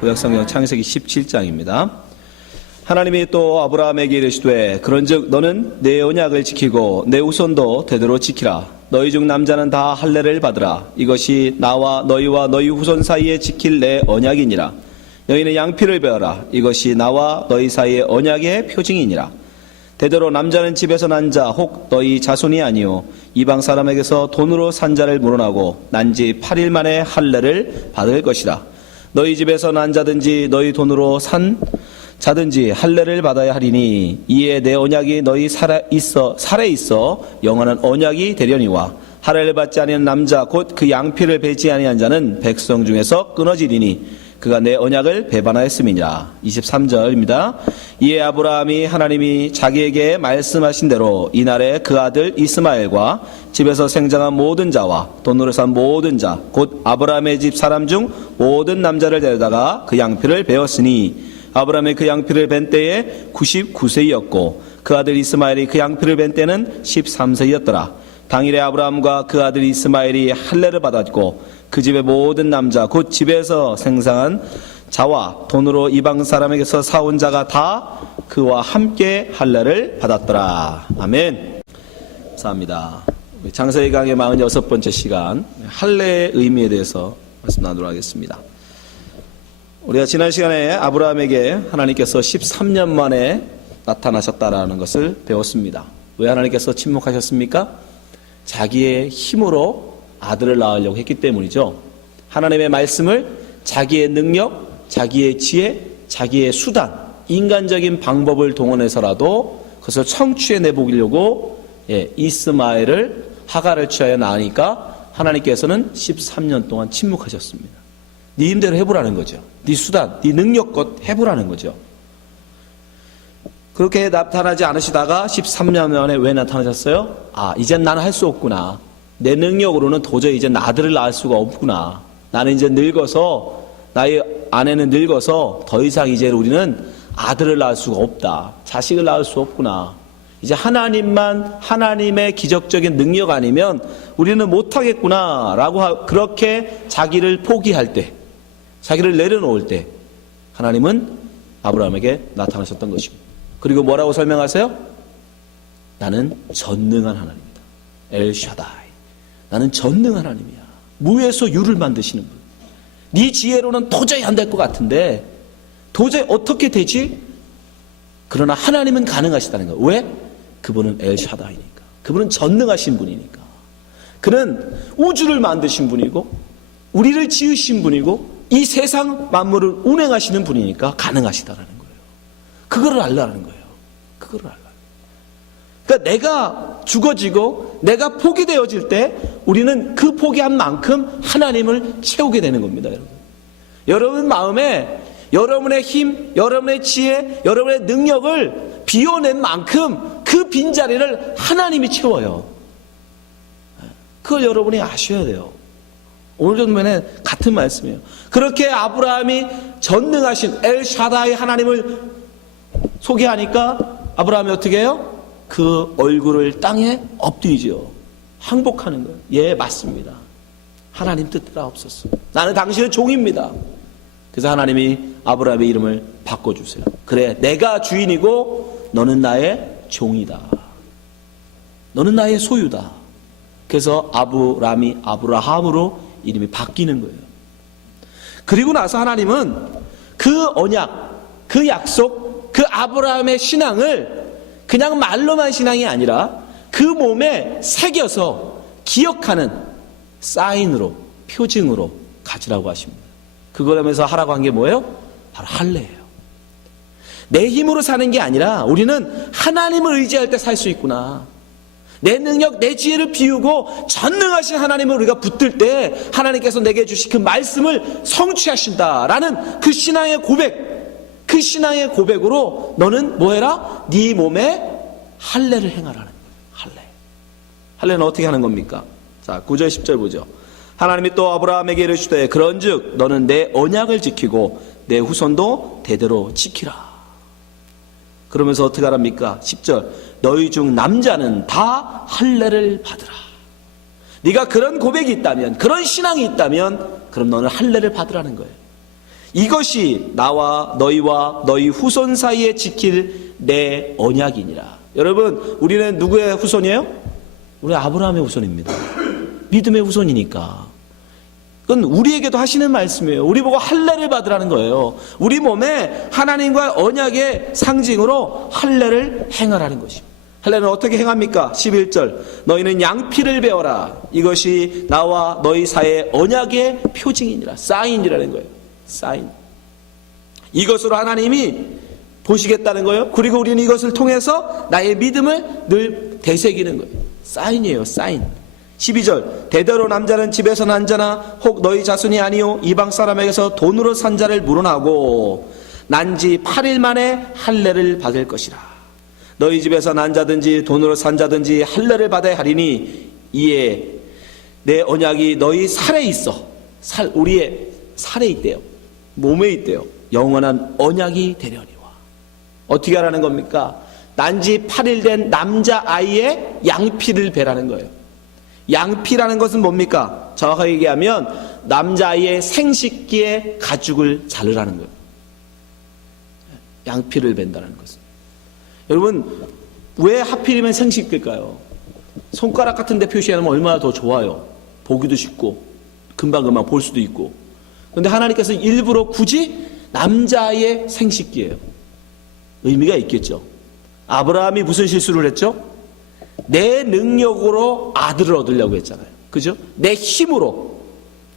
구약성경 창세기 17장입니다. 하나님이 또 아브라함에게 이르시되 그런즉 너는 내 언약을 지키고 내 후손도 대대로 지키라. 너희 중 남자는 다 할례를 받으라. 이것이 나와 너희와 너희 후손 사이에 지킬 내 언약이니라. 너희는 양피를 베어라. 이것이 나와 너희 사이의 언약의 표징이니라. 대대로 남자는 집에서 난 자 혹 너희 자손이 아니요 이방 사람에게서 돈으로 산 자를 물어나고 난 지 8일 만에 할례를 받을 것이라. 너희 집에서 난 자든지 너희 돈으로 산 자든지 할례를 받아야 하리니 이에 내 언약이 너희 살에 있어 영원한 언약이 되려니와 할례를 받지 아니한 남자 곧 그 양피를 베지 아니한 자는 백성 중에서 끊어지리니 그가 내 언약을 배반하였음이니라. 23절입니다. 이에 아브라함이 하나님이 자기에게 말씀하신 대로 이날에 그 아들 이스마엘과 집에서 생장한 모든 자와 돈으로 산 모든 자 곧 아브라함의 집 사람 중 모든 남자를 데려다가 그 양피를 베었으니 아브라함이 그 양피를 벤 때에 99세이었고 그 아들 이스마엘이 그 양피를 벤 때는 13세이었더라. 당일에 아브라함과 그 아들 이스마엘이 할례를 받았고 그 집의 모든 남자 곧 집에서 생산한 자와 돈으로 이방 사람에게서 사온 자가 다 그와 함께 할례를 받았더라. 아멘. 감사합니다. 창세기 강의 46번째 시간 할례의 의미에 대해서 말씀 나누도록 하겠습니다. 우리가 지난 시간에 아브라함에게 하나님께서 13년 만에 나타나셨다라는 것을 배웠습니다. 왜 하나님께서 침묵하셨습니까? 자기의 힘으로 아들을 낳으려고 했기 때문이죠. 하나님의 말씀을 자기의 능력, 자기의 지혜, 자기의 수단, 인간적인 방법을 동원해서라도 그것을 성취해 보려고 이스마엘을 하갈을 취하여 낳으니까 하나님께서는 13년 동안 침묵하셨습니다. 네 힘대로 해보라는 거죠. 네 수단, 네 능력껏 해보라는 거죠. 그렇게 나타나지 않으시다가 13년 만에 왜 나타나셨어요? 이젠 나는 할 수 없구나. 내 능력으로는 도저히 이제 아들을 낳을 수가 없구나. 나는 이제 늙어서, 나의 아내는 늙어서 더 이상 이제 우리는 아들을 낳을 수가 없다. 자식을 낳을 수 없구나. 이제 하나님의 기적적인 능력 아니면 우리는 못하겠구나. 라고 그렇게 자기를 포기할 때, 자기를 내려놓을 때 하나님은 아브라함에게 나타나셨던 것입니다. 그리고 뭐라고 설명하세요? 나는 전능한 하나님이다. 엘샤다이. 나는 전능한 하나님이야. 무에서 유를 만드시는 분. 네 지혜로는 도저히 안 될 것 같은데 도저히 어떻게 되지? 그러나 하나님은 가능하시다는 거예요. 왜? 그분은 엘샤다이니까. 그분은 전능하신 분이니까. 그는 우주를 만드신 분이고 우리를 지으신 분이고 이 세상 만물을 운행하시는 분이니까 가능하시다라는 거예요. 그거를 알라는 거예요. 그거를 알라. 그러니까 내가 죽어지고 내가 포기되어질 때 우리는 그 포기한 만큼 하나님을 채우게 되는 겁니다. 여러분. 여러분 마음에 여러분의 힘, 여러분의 지혜, 여러분의 능력을 비워낸 만큼 그 빈자리를 하나님이 채워요. 그걸 여러분이 아셔야 돼요. 오늘 전면에 같은 말씀이에요. 그렇게 아브라함이 전능하신 엘샤다이 하나님을 소개하니까 아브라함이 어떻게 해요? 그 얼굴을 땅에 엎드리죠. 항복하는 거예요. 예, 맞습니다. 하나님 뜻대로 없었어. 나는 당신의 종입니다. 그래서 하나님이 아브라함의 이름을 바꿔주세요. 그래, 내가 주인이고 너는 나의 종이다. 너는 나의 소유다. 그래서 아브라함으로 이름이 바뀌는 거예요. 그리고 나서 하나님은 그 언약, 그 약속, 그 아브라함의 신앙을 그냥 말로만 신앙이 아니라 그 몸에 새겨서 기억하는 사인으로, 표징으로 가지라고 하십니다. 그걸 하면서 하라고 한 게 뭐예요? 바로 할례예요. 내 힘으로 사는 게 아니라 우리는 하나님을 의지할 때 살 수 있구나. 내 능력, 내 지혜를 비우고 전능하신 하나님을 우리가 붙들 때 하나님께서 내게 주신 그 말씀을 성취하신다라는 그 신앙의 고백, 그 신앙의 고백으로 너는 뭐 해라? 네 몸에 할례를 행하라는 거예요. 할례. 할례는 어떻게 하는 겁니까? 자, 9절 10절 보죠. 하나님이 또 아브라함에게 이르시되 그런즉 너는 내 언약을 지키고 내 후손도 대대로 지키라. 그러면서 어떻게 하랍니까? 10절 너희 중 남자는 다 할례를 받으라. 네가 그런 고백이 있다면, 그런 신앙이 있다면 그럼 너는 할례를 받으라는 거예요. 이것이 나와 너희와 너희 후손 사이에 지킬 내 언약이니라. 여러분, 우리는 누구의 후손이에요? 우리 아브라함의 후손입니다. 믿음의 후손이니까. 그건 우리에게도 하시는 말씀이에요. 우리 보고 할례를 받으라는 거예요. 우리 몸에 하나님과 언약의 상징으로 할례를 행하라는 것입니다. 할례는 어떻게 행합니까? 11절 너희는 양피를 베어라. 이것이 나와 너희 사이의 언약의 표징이니라. 사인이라는 거예요. 사인. 이것으로 하나님이 보시겠다는 거예요. 그리고 우리는 이것을 통해서 나의 믿음을 늘 되새기는 거예요. 사인이에요. 사인. 12절 대대로 남자는 집에서 난 자나 혹 너희 자손이 아니요 이방 사람에게서 돈으로 산 자를 물어나고 난 지 8일 만에 할례를 받을 것이라. 너희 집에서 난 자든지 돈으로 산 자든지 할례를 받아야 하리니 이에 내 언약이 너희 살에 있어. 우리의 살에 있대요. 몸에 있대요. 영원한 언약이 되려니와. 어떻게 하라는 겁니까? 난지 8일 된 남자아이의 양피를 베라는 거예요. 양피라는 것은 뭡니까? 정확하게 얘기하면 남자아이의 생식기의 가죽을 자르라는 거예요. 양피를 벤다는 것은. 여러분, 왜 하필이면 생식기일까요? 손가락 같은 데 표시하면 얼마나 더 좋아요. 보기도 쉽고 금방금방 볼 수도 있고. 그런데 하나님께서 일부러 굳이 남자아이의 생식기예요. 의미가 있겠죠. 아브라함이 무슨 실수를 했죠? 내 능력으로 아들을 얻으려고 했잖아요. 그죠? 내 힘으로,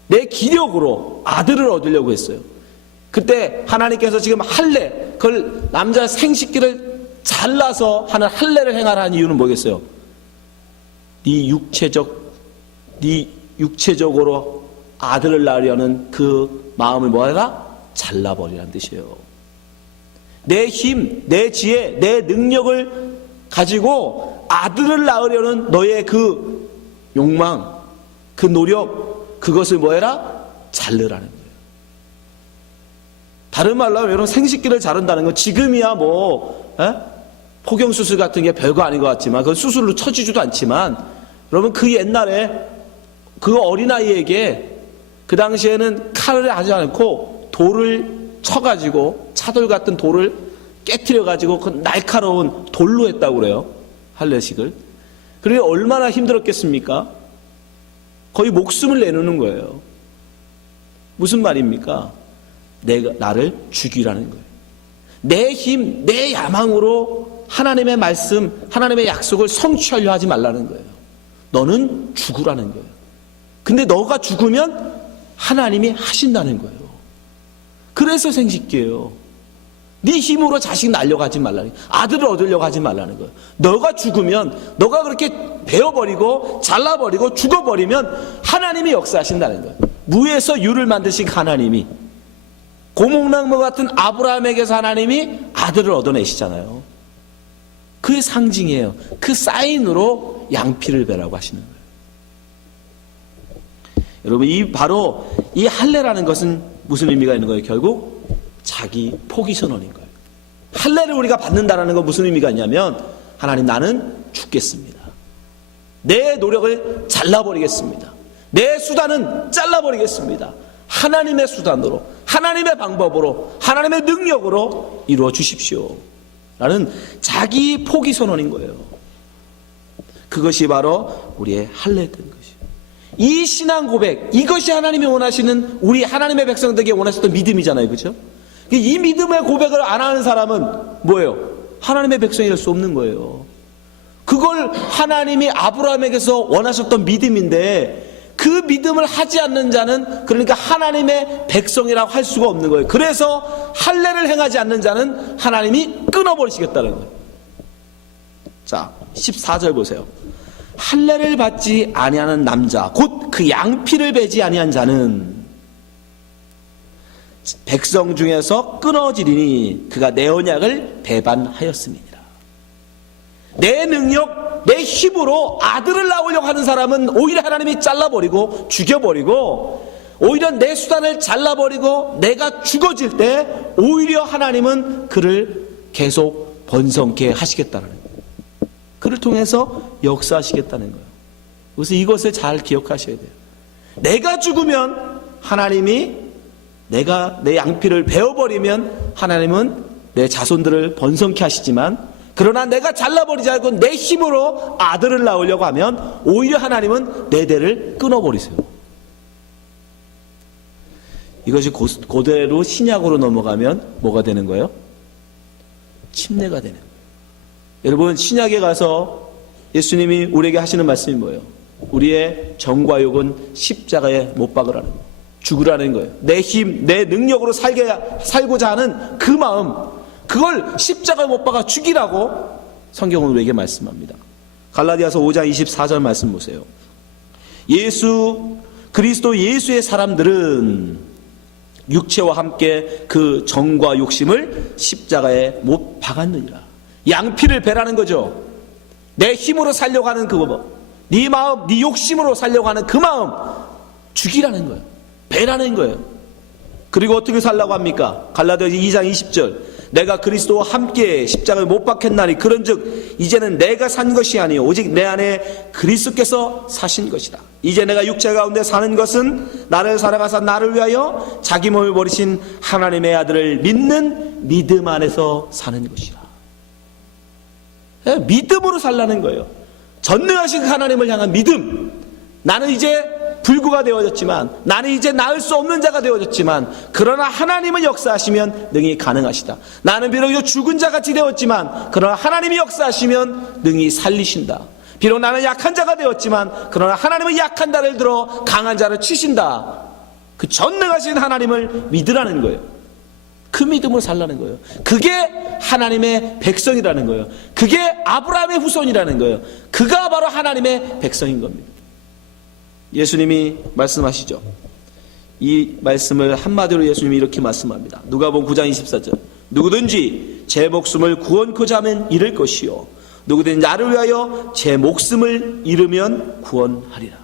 내 기력으로 아들을 얻으려고 했어요. 그때 하나님께서 지금 할례, 그걸 남자 생식기를 잘라서 하는 할례를 행하라는 이유는 뭐겠어요? 네 육체적으로 아들을 낳으려는 그 마음을 뭐하라? 잘라버리라는 뜻이에요. 내 힘, 내 지혜, 내 능력을 가지고 아들을 낳으려는 너의 그 욕망, 그 노력, 그것을 뭐해라? 자르라는 거예요. 다른 말로 하면 여러분, 생식기를 자른다는 건 지금이야 포경수술 같은 게 별거 아닌 것 같지만 그건 수술로 쳐지지도 않지만 여러분, 그 옛날에 그 어린아이에게 그 당시에는 칼을 하지 않고 돌을 쳐가지고 차돌 같은 돌을 깨트려가지고 그 날카로운 돌로 했다고 그래요. 할례식을. 그게 얼마나 힘들었겠습니까? 거의 목숨을 내놓는 거예요. 무슨 말입니까? 나를 죽이라는 거예요. 내 힘, 내 야망으로 하나님의 말씀, 하나님의 약속을 성취하려 하지 말라는 거예요. 너는 죽으라는 거예요. 근데 너가 죽으면 하나님이 하신다는 거예요. 그래서 생식기예요. 네 힘으로 자식 낳으려고 하지 말라는 거예요. 아들을 얻으려고 하지 말라는 거예요. 너가 죽으면, 너가 그렇게 베어버리고 잘라버리고 죽어버리면 하나님이 역사하신다는 거예요. 무에서 유를 만드신 하나님이, 고목나무 같은 아브라함에게서 하나님이 아들을 얻어내시잖아요. 그 상징이에요. 그 사인으로 양피를 베라고 하시는 거예요. 여러분, 바로 이 할례라는 것은 무슨 의미가 있는 거예요? 결국 자기 포기 선언인 거예요. 할례를 우리가 받는다라는 건 무슨 의미가 있냐면, 하나님, 나는 죽겠습니다. 내 노력을 잘라버리겠습니다. 내 수단은 잘라버리겠습니다. 하나님의 수단으로, 하나님의 방법으로, 하나님의 능력으로 이루어 주십시오 라는 자기 포기 선언인 거예요. 그것이 바로 우리의 할례된 것이에요. 이 신앙 고백, 이것이 하나님이 원하시는, 우리 하나님의 백성들에게 원하셨던 믿음이잖아요. 그렇죠? 이 믿음의 고백을 안 하는 사람은 뭐예요? 하나님의 백성이 될 수 없는 거예요. 그걸 하나님이 아브라함에게서 원하셨던 믿음인데, 그 믿음을 하지 않는 자는, 그러니까 하나님의 백성이라고 할 수가 없는 거예요. 그래서 할례를 행하지 않는 자는 하나님이 끊어버리시겠다는 거예요. 자, 14절 보세요. 할례를 받지 아니하는 남자, 곧 그 양피를 베지 아니한 자는 백성 중에서 끊어지리니 그가 내 언약을 배반하였음이니라. 내 능력, 내 힘으로 아들을 낳으려고 하는 사람은 오히려 하나님이 잘라버리고 죽여버리고, 오히려 내 수단을 잘라버리고 내가 죽어질 때 오히려 하나님은 그를 계속 번성케 하시겠다는 거예요. 그를 통해서 역사하시겠다는 거예요. 그래서 이것을 잘 기억하셔야 돼요. 내가 죽으면 하나님이 내가 내 양피를 베어버리면 하나님은 내 자손들을 번성케 하시지만, 그러나 내가 잘라버리지 않고 내 힘으로 아들을 낳으려고 하면 오히려 하나님은 내 대를 끊어버리세요. 이것이 고대로 신약으로 넘어가면 뭐가 되는 거예요? 침례가 되는 거예요. 여러분, 신약에 가서 예수님이 우리에게 하시는 말씀이 뭐예요? 우리의 정과 욕은 십자가에 못 박으라는 거예요. 죽으라는 거예요. 내 힘, 내 능력으로 살고자 하는 그 마음, 그걸 십자가에 못 박아 죽이라고 성경은 우리에게 말씀합니다. 갈라디아서 5장 24절 말씀 보세요. 그리스도 예수의 사람들은 육체와 함께 그 정과 욕심을 십자가에 못 박았느니라. 양피를 베라는 거죠. 내 힘으로 살려고 하는 그거, 네 마음, 네 욕심으로 살려고 하는 그 마음 죽이라는 거예요. 베라는 거예요. 그리고 어떻게 살라고 합니까? 갈라디아서 2장 20절. 내가 그리스도와 함께 십자가에 못 박혔나니 그런즉 이제는 내가 산 것이 아니요 오직 내 안에 그리스도께서 사신 것이다. 이제 내가 육체 가운데 사는 것은 나를 사랑하사 나를 위하여 자기 몸을 버리신 하나님의 아들을 믿는 믿음 안에서 사는 것이라. 믿음으로 살라는 거예요. 전능하신 하나님을 향한 믿음. 나는 이제 불구가 되어졌지만, 나는 이제 나을 수 없는 자가 되어졌지만, 그러나 하나님은 역사하시면 능히 가능하시다. 나는 비록 죽은 자같이 되었지만, 그러나 하나님이 역사하시면 능히 살리신다. 비록 나는 약한 자가 되었지만, 그러나 하나님은 약한 자를 들어 강한 자를 치신다. 그 전능하신 하나님을 믿으라는 거예요. 그 믿음으로 살라는 거예요. 그게 하나님의 백성이라는 거예요. 그게 아브라함의 후손이라는 거예요. 그가 바로 하나님의 백성인 겁니다. 예수님이 말씀하시죠. 이 말씀을 한마디로 예수님이 이렇게 말씀합니다. 누가복음 9장 24절. 누구든지 제 목숨을 구원코자 하면 잃을 것이요 누구든지 나를 위하여 제 목숨을 잃으면 구원하리라.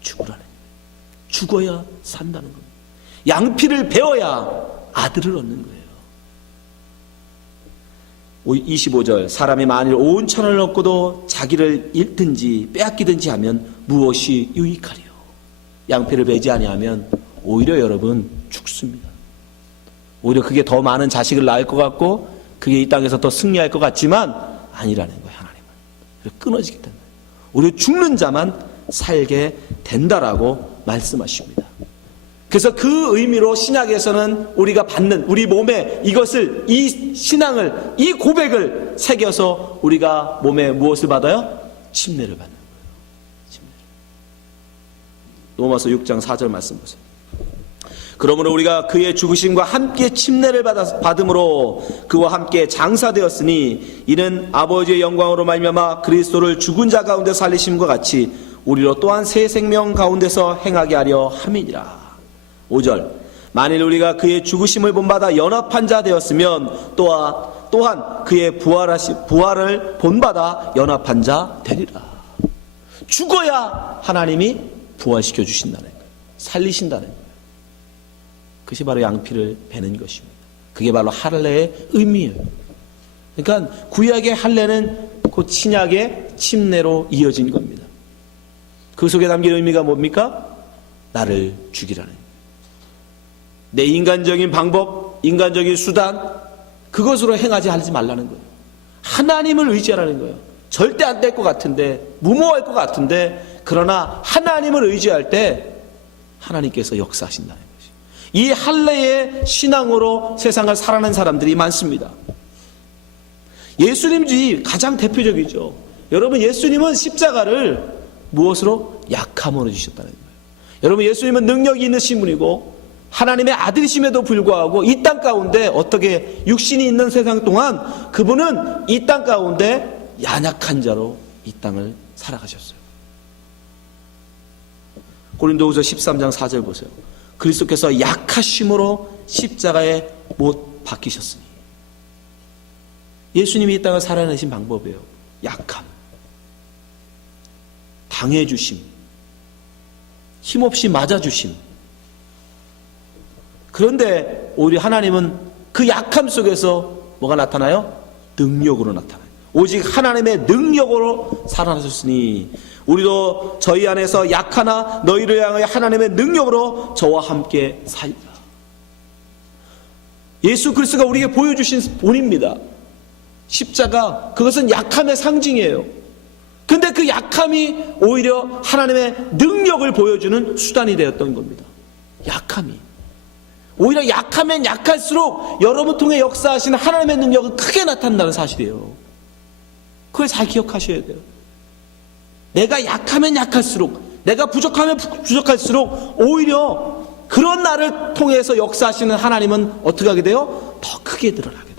죽으라는 거예요. 죽어야 산다는 겁니다. 양피를 베어야 아들을 얻는 거예요. 25절. 사람이 만일 온 천을 얻고도 자기를 잃든지 빼앗기든지 하면 무엇이 유익하리요? 양피를 베지 아니하면 오히려 여러분 죽습니다. 오히려 그게 더 많은 자식을 낳을 것 같고 그게 이 땅에서 더 승리할 것 같지만 아니라는 거예요. 하나님은 끊어지게 된다. 오히려 죽는 자만 살게 된다라고 말씀하십니다. 그래서 그 의미로 신약에서는 우리가 받는 우리 몸에 이것을, 이 신앙을, 이 고백을 새겨서 우리가 몸에 무엇을 받아요? 침례를 받는 거예요. 침례를. 로마서 6장 4절 말씀 보세요. 그러므로 우리가 그의 죽으심과 함께 침례를 받음으로 그와 함께 장사되었으니 이는 아버지의 영광으로 말미암아 그리스도를 죽은 자 가운데 살리심과 같이 우리로 또한 새 생명 가운데서 행하게 하려 함이니라. 5절. 만일 우리가 그의 죽으심을 본받아 연합한 자 되었으면 또한 그의 부활을 본받아 연합한 자 되리라. 죽어야 하나님이 부활시켜 주신다는 거예요. 살리신다는 거예요. 그것이 바로 양피를 베는 것입니다. 그게 바로 할례의 의미예요. 그러니까 구약의 할례는 곧 신약의 침례로 이어진 겁니다. 그 속에 담긴 의미가 뭡니까? 나를 죽이라는 거예요. 내 인간적인 방법, 인간적인 수단, 그것으로 하지 말라는 거예요. 하나님을 의지하라는 거예요. 절대 안 될 것 같은데, 무모할 것 같은데, 그러나 하나님을 의지할 때 하나님께서 역사하신다는 것이죠. 이 할례의 신앙으로 세상을 살아가는 사람들이 많습니다. 예수님이 가장 대표적이죠. 여러분, 예수님은 십자가를 무엇으로? 약함으로 주셨다는 거예요. 여러분, 예수님은 능력이 있으신 분이고 하나님의 아들이심에도 불구하고 이 땅 가운데 어떻게 육신이 있는 세상 동안 그분은 이 땅 가운데 연약한 자로 이 땅을 살아가셨어요. 고린도후서 13장 4절 보세요. 그리스도께서 약하심으로 십자가에 못 박히셨으니. 예수님이 이 땅을 살아내신 방법이에요. 약함, 당해주심, 힘없이 맞아주심. 그런데 오히려 하나님은 그 약함 속에서 뭐가 나타나요? 능력으로 나타나요. 오직 하나님의 능력으로 살아나셨으니 우리도 저희 안에서 약하나 너희를 향하여 하나님의 능력으로 저와 함께 살리라. 예수 그리스도가 우리에게 보여주신 본입니다. 십자가, 그것은 약함의 상징이에요. 근데 그 약함이 오히려 하나님의 능력을 보여주는 수단이 되었던 겁니다. 약함이. 오히려 약하면 약할수록 여러분 통해 역사하시는 하나님의 능력은 크게 나타난다는 사실이에요. 그걸 잘 기억하셔야 돼요. 내가 약하면 약할수록, 내가 부족하면 부족할수록 오히려 그런 나를 통해서 역사하시는 하나님은 어떻게 하게 돼요? 더 크게 드러나게 돼요.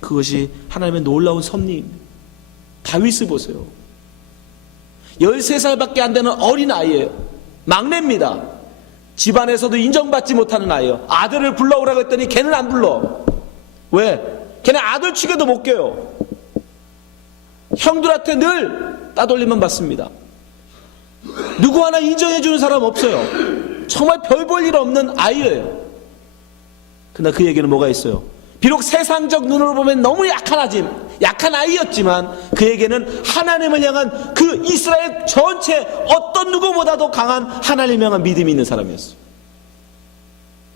그것이 하나님의 놀라운 섭리입니다. 다윗을 보세요. 13살밖에 안 되는 어린아이예요. 막내입니다. 집안에서도 인정받지 못하는 아이예요. 아들을 불러오라고 했더니 걔는 안 불러. 왜? 걔는 아들 취급도 못 껴요. 형들한테 늘 따돌림만 받습니다. 누구 하나 인정해주는 사람 없어요. 정말 별 볼 일 없는 아이예요. 그러나 그에게는 뭐가 있어요? 비록 세상적 눈으로 보면 너무 약한 아이였지만 그에게는 하나님을 향한 그 이스라엘 전체 어떤 누구보다도 강한 하나님을 향한 믿음이 있는 사람이었어요.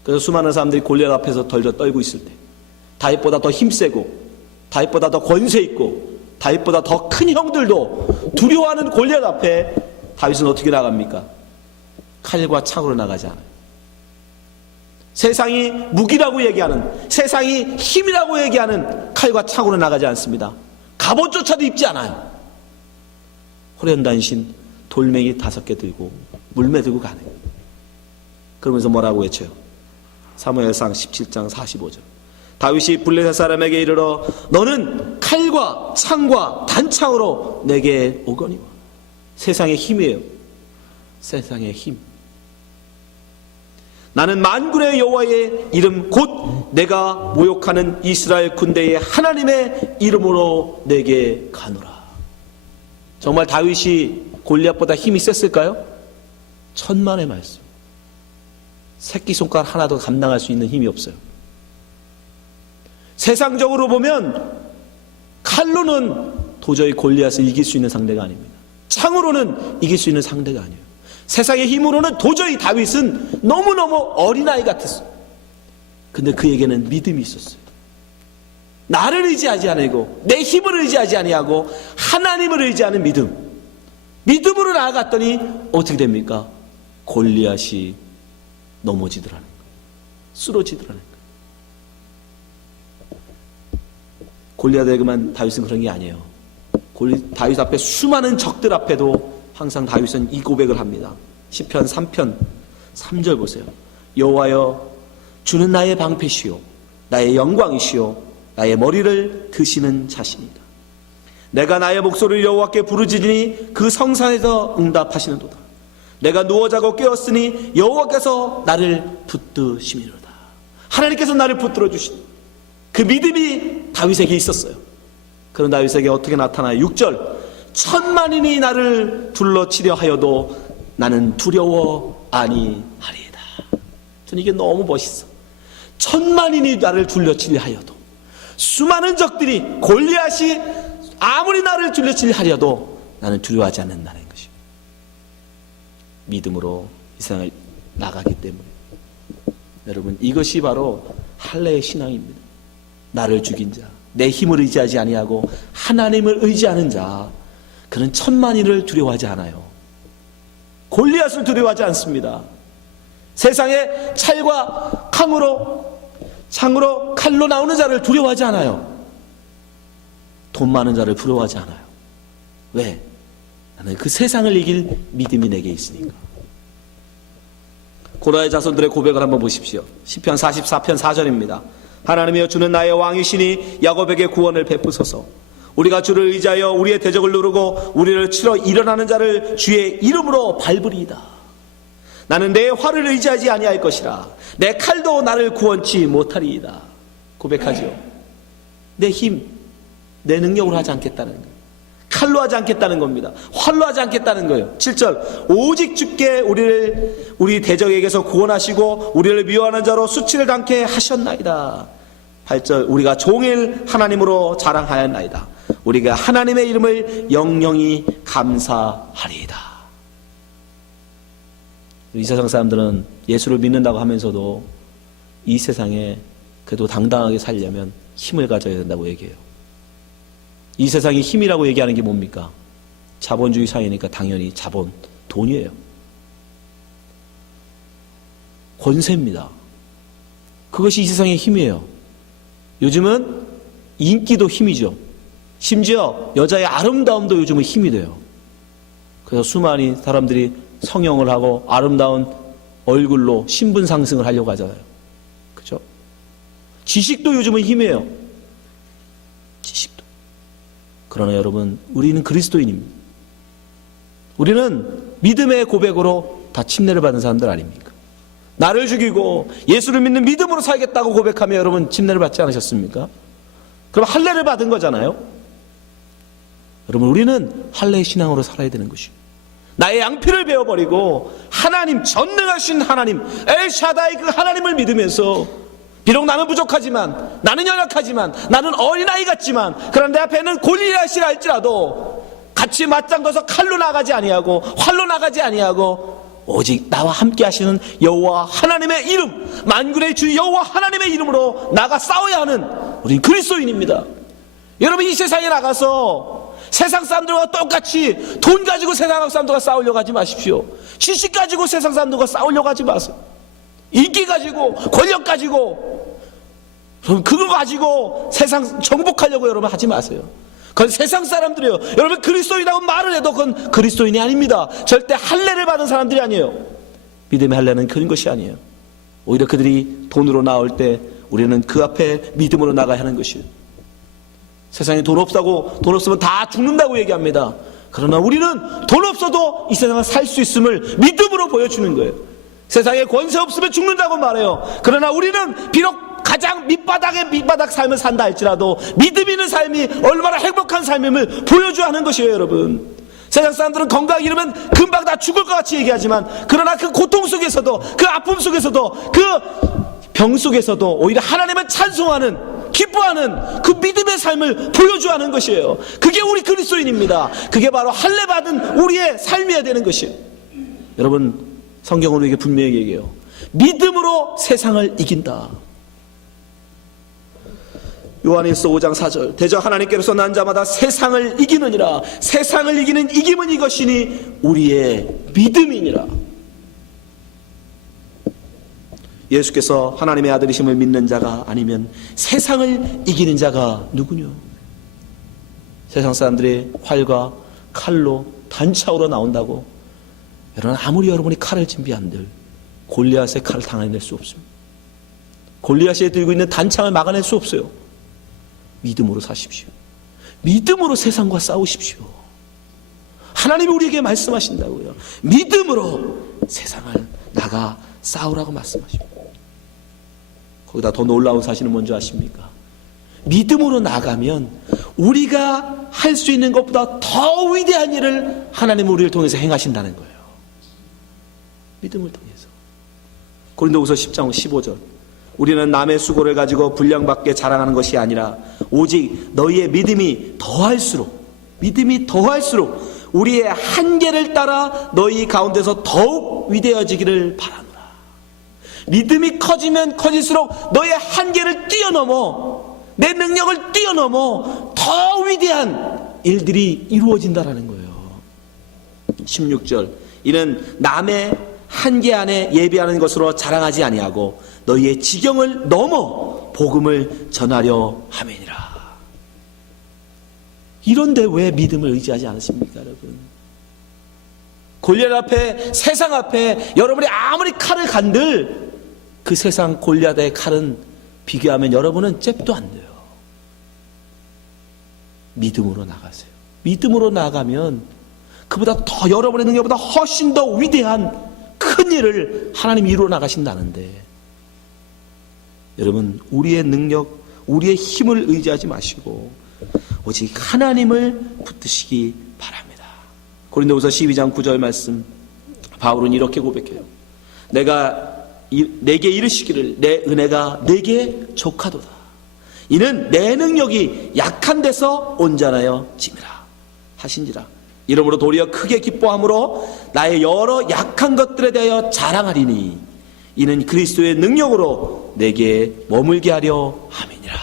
그래서 수많은 사람들이 골리앗 앞에서 덜덜 떨고 있을 때 다윗보다 더 힘세고 다윗보다 더 권세 있고 다윗보다 더 큰 형들도 두려워하는 골리앗 앞에 다윗은 어떻게 나갑니까? 칼과 창으로 나가지 않아요. 세상이 무기라고 얘기하는, 세상이 힘이라고 얘기하는 칼과 창으로 나가지 않습니다. 갑옷조차도 입지 않아요. 호련단신 돌멩이 5개 들고 물매 들고 가는 거예요. 그러면서 뭐라고 외쳐요? 사무엘상 17장 45절. 다윗이 블레셋 사람에게 이르러 너는 칼과 창과 단창으로 내게 오거니와. 세상의 힘이에요. 세상의 힘. 나는 만군의 여호와의 이름 곧 내가 모욕하는 이스라엘 군대의 하나님의 이름으로 내게 가노라. 정말 다윗이 골리앗보다 힘이 셌을까요? 천만의 말씀. 새끼손가락 하나도 감당할 수 있는 힘이 없어요. 세상적으로 보면 칼로는 도저히 골리앗을 이길 수 있는 상대가 아닙니다. 창으로는 이길 수 있는 상대가 아니에요. 세상의 힘으로는 도저히 다윗은 너무너무 어린아이 같았어요. 근데 그에게는 믿음이 있었어요. 나를 의지하지 아니고 내 힘을 의지하지 아니하고 하나님을 의지하는 믿음. 믿음으로 나아갔더니 어떻게 됩니까? 골리앗이 넘어지더라는 거예요. 쓰러지더라는 거예요. 골리앗에게만 다윗은 그런 게 아니에요. 다윗 앞에 수많은 적들 앞에도 항상 다윗은 이 고백을 합니다. 시편 3편 3절 보세요. 여호와여 주는 나의 방패시요 나의 영광이시요 나의 머리를 드시는 자신이다. 내가 나의 목소리를 여호와께 부르짖으니 그 성산에서 응답하시는도다. 내가 누워 자고 깨었으니 여호와께서 나를 붙드시미로다. 하나님께서 나를 붙들어 주시니 그 믿음이 다윗에게 있었어요. 그런 다윗에게 어떻게 나타나요? 6절 천만인이 나를 둘러치려 하여도 나는 두려워 아니하리이다. 저는 이게 너무 멋있어. 천만인이 나를 둘러치려 하여도, 수많은 적들이 골리앗이 아무리 나를 둘러치려 하려도 나는 두려워하지 않는다는 것이에요. 믿음으로 이 세상을 나가기 때문에. 여러분, 이것이 바로 할례의 신앙입니다. 나를 죽인 자, 내 힘을 의지하지 아니하고 하나님을 의지하는 자, 그는 천만인을 두려워하지 않아요. 골리앗을 두려워하지 않습니다. 세상에 찰과 창으로 칼로 나오는 자를 두려워하지 않아요. 돈 많은 자를 부러워하지 않아요. 왜? 나는 그 세상을 이길 믿음이 내게 있으니까. 고라의 자손들의 고백을 한번 보십시오. 시편 44편 4절입니다. 하나님이여 주는 나의 왕이시니 야곱에게 구원을 베푸소서. 우리가 주를 의지하여 우리의 대적을 누르고 우리를 치러 일어나는 자를 주의 이름으로 밟으리이다. 나는 내 활을 의지하지 아니할 것이라. 내 칼도 나를 구원치 못하리이다. 고백하지요. 내 힘, 내 능력으로 하지 않겠다는 거예요. 칼로 하지 않겠다는 겁니다. 활로 하지 않겠다는 거예요. 7절 오직 주께 우리 대적에게서 구원하시고 우리를 미워하는 자로 수치를 당케 하셨나이다. 8절 우리가 종일 하나님으로 자랑하였나이다. 우리가 하나님의 이름을 영영히 감사하리이다. 이 세상 사람들은 예수를 믿는다고 하면서도 이 세상에 그래도 당당하게 살려면 힘을 가져야 된다고 얘기해요. 이 세상이 힘이라고 얘기하는 게 뭡니까? 자본주의 사회니까 당연히 자본, 돈이에요. 권세입니다. 그것이 이 세상의 힘이에요. 요즘은 인기도 힘이죠. 심지어 여자의 아름다움도 요즘은 힘이 돼요. 그래서 수많은 사람들이 성형을 하고 아름다운 얼굴로 신분 상승을 하려고 하잖아요. 그죠? 지식도 요즘은 힘이에요. 지식도. 그러나 여러분, 우리는 그리스도인입니다. 우리는 믿음의 고백으로 다 침례를 받은 사람들 아닙니까? 나를 죽이고 예수를 믿는 믿음으로 살겠다고 고백하며 여러분 침례를 받지 않으셨습니까? 그럼 할례를 받은 거잖아요. 여러분, 우리는 할례의 신앙으로 살아야 되는 것이요, 나의 양피를 베어버리고 하나님, 전능하신 하나님 엘샤다이 그 하나님을 믿으면서, 비록 나는 부족하지만, 나는 연약하지만, 나는 어린아이 같지만, 그런데 내 앞에는 골리앗이라 할지라도 같이 맞짱떠서 칼로 나가지 아니하고 활로 나가지 아니하고 오직 나와 함께 하시는 여호와 하나님의 이름, 만군의 주 여호와 하나님의 이름으로 나가 싸워야 하는 우린 그리스도인입니다. 여러분, 이 세상에 나가서 세상 사람들과 똑같이 돈 가지고 세상 사람들과 싸우려고 하지 마십시오. 지식 가지고 세상 사람들과 싸우려고 하지 마세요. 인기 가지고, 권력 가지고, 그거 가지고 세상 정복하려고 여러분 하지 마세요. 그건 세상 사람들이에요. 여러분, 그리스도인이라고 말을 해도 그건 그리스도인이 아닙니다. 절대 할례를 받은 사람들이 아니에요. 믿음의 할례는 그런 것이 아니에요. 오히려 그들이 돈으로 나올 때 우리는 그 앞에 믿음으로 나가야 하는 것이에요. 세상에 돈 없으면 다 죽는다고 얘기합니다. 그러나 우리는 돈 없어도 이 세상을 살 수 있음을 믿음으로 보여주는 거예요. 세상에 권세 없으면 죽는다고 말해요. 그러나 우리는 비록 가장 밑바닥 삶을 산다 할지라도 믿음 있는 삶이 얼마나 행복한 삶임을 보여줘야 하는 것이에요. 여러분, 세상 사람들은 건강 잃으면 금방 다 죽을 것 같이 얘기하지만, 그러나 그 고통 속에서도, 그 아픔 속에서도, 그 병 속에서도 오히려 하나님을 찬송하는, 기뻐하는 그 믿음의 삶을 보여줘야 하는 것이에요. 그게 우리 그리스도인입니다. 그게 바로 할례 받은 우리의 삶이어야 되는 것이에요. 여러분, 성경은 우리에게 분명히 얘기해요. 믿음으로 세상을 이긴다. 요한일서 5장 4절, 대저 하나님께로서 난 자마다 세상을 이기느니라. 세상을 이기는 이김은 이것이니 우리의 믿음이니라. 예수께서 하나님의 아들이심을 믿는 자가 아니면 세상을 이기는 자가 누구뇨? 세상 사람들이 활과 칼로 단차오로 나온다고 여러분, 아무리 여러분이 칼을 준비한들 골리앗의 칼을 당해낼 수 없습니다. 골리앗이 들고 있는 단창을 막아낼 수 없어요. 믿음으로 사십시오. 믿음으로 세상과 싸우십시오. 하나님이 우리에게 말씀하신다고요. 믿음으로 세상을 나가 싸우라고 말씀하십니다. 거기다 더 놀라운 사실은 뭔지 아십니까? 믿음으로 나가면 우리가 할 수 있는 것보다 더 위대한 일을 하나님은 우리를 통해서 행하신다는 거예요. 믿음을 통해서. 고린도후서 10장 15절, 우리는 남의 수고를 가지고 분량받게 자랑하는 것이 아니라 오직 너희의 믿음이 더할수록 우리의 한계를 따라 너희 가운데서 더욱 위대해지기를 바라노라. 믿음이 커지면 커질수록 너의 한계를 뛰어넘어, 내 능력을 뛰어넘어 더 위대한 일들이 이루어진다라는 거예요. 16절, 이는 남의 한계 안에 예비하는 것으로 자랑하지 아니하고 너희의 지경을 넘어 복음을 전하려 함이니라. 이런데 왜 믿음을 의지하지 않으십니까, 여러분? 골리앗 앞에, 세상 앞에 여러분이 아무리 칼을 간들 그 세상 골리앗의 칼은 비교하면 여러분은 잽도 안 돼요. 믿음으로 나가세요. 믿음으로 나가면 그보다 더, 여러분의 능력보다 훨씬 더 위대한 큰 일을 하나님이 이루어 나가신다는데, 여러분, 우리의 능력, 우리의 힘을 의지하지 마시고 오직 하나님을 붙드시기 바랍니다. 고린도후서 12장 9절 말씀, 바울은 이렇게 고백해요. 내게 이르시기를 내 은혜가 내게 족하도다. 이는 내 능력이 약한 데서 온전하여 짐이라 하신지라. 이러므로 도리어 크게 기뻐함으로 나의 여러 약한 것들에 대하여 자랑하리니 이는 그리스도의 능력으로 내게 머물게 하려 함이니라.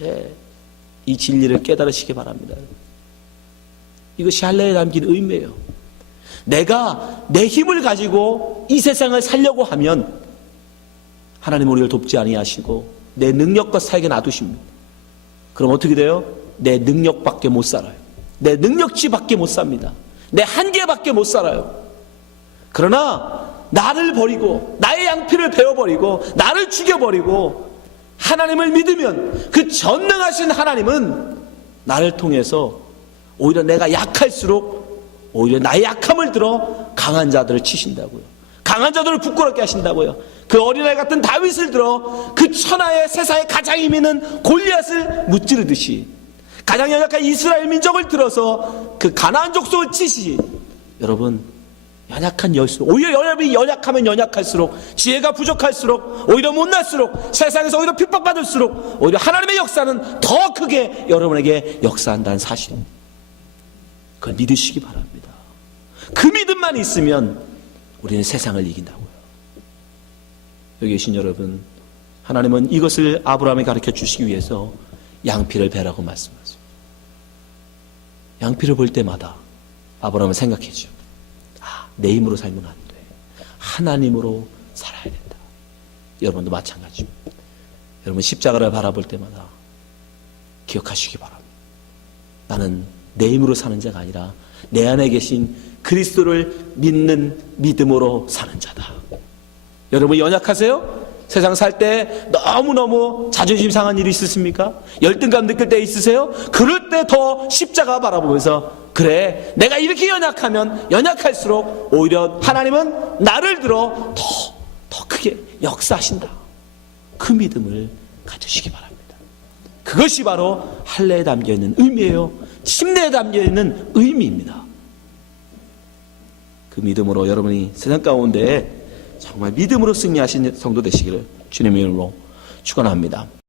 예, 이 진리를 깨달으시기 바랍니다. 이것이 할례에 담긴 의미예요. 내가 내 힘을 가지고 이 세상을 살려고 하면 하나님 우리를 돕지 아니하시고 내 능력과 사역에 놔두십니다. 그럼 어떻게 돼요? 내 능력밖에 못 살아요. 내 능력치밖에 못 삽니다. 내 한계밖에 못 살아요. 그러나 나를 버리고 나의 양피를 베어버리고 나를 죽여버리고 하나님을 믿으면 그 전능하신 하나님은 나를 통해서 오히려 내가 약할수록 오히려 나의 약함을 들어 강한 자들을 치신다고요. 강한 자들을 부끄럽게 하신다고요. 그 어린아이 같은 다윗을 들어 그 천하의 세상에 가장 힘 있는 골리앗을 무찌르듯이 가장 연약한 이스라엘 민족을 들어서 그 가나안 족속을 치시. 여러분, 연약한 열수, 오히려 여러분이 연약하면 연약할수록, 지혜가 부족할수록, 오히려 못날수록, 세상에서 오히려 핍박받을수록 오히려 하나님의 역사는 더 크게 여러분에게 역사한다는 사실, 그걸 믿으시기 바랍니다. 그 믿음만 있으면 우리는 세상을 이긴다고요. 여기 계신 여러분, 하나님은 이것을 아브라함에 가르쳐 주시기 위해서 양피를 베라고 말씀하세요. 양피를 볼 때마다 아브라함은 생각해죠. 내 힘으로 살면 안 돼. 하나님으로 살아야 된다. 여러분도 마찬가지입니다. 여러분 십자가를 바라볼 때마다 기억하시기 바랍니다. 나는 내 힘으로 사는 자가 아니라 내 안에 계신 그리스도를 믿는 믿음으로 사는 자다. 여러분 연약하세요? 세상 살 때 너무너무 자존심 상한 일이 있으십니까? 열등감 느낄 때 있으세요? 그럴 때 더 십자가 바라보면서 그래, 내가 이렇게 연약하면 연약할수록 오히려 하나님은 나를 들어 더 크게 역사하신다. 그 믿음을 가지시기 바랍니다. 그것이 바로 할례에 담겨있는 의미예요. 침례에 담겨있는 의미입니다. 그 믿음으로 여러분이 세상 가운데 정말 믿음으로 승리하신 성도 되시기를 주님의 이름으로 축원합니다.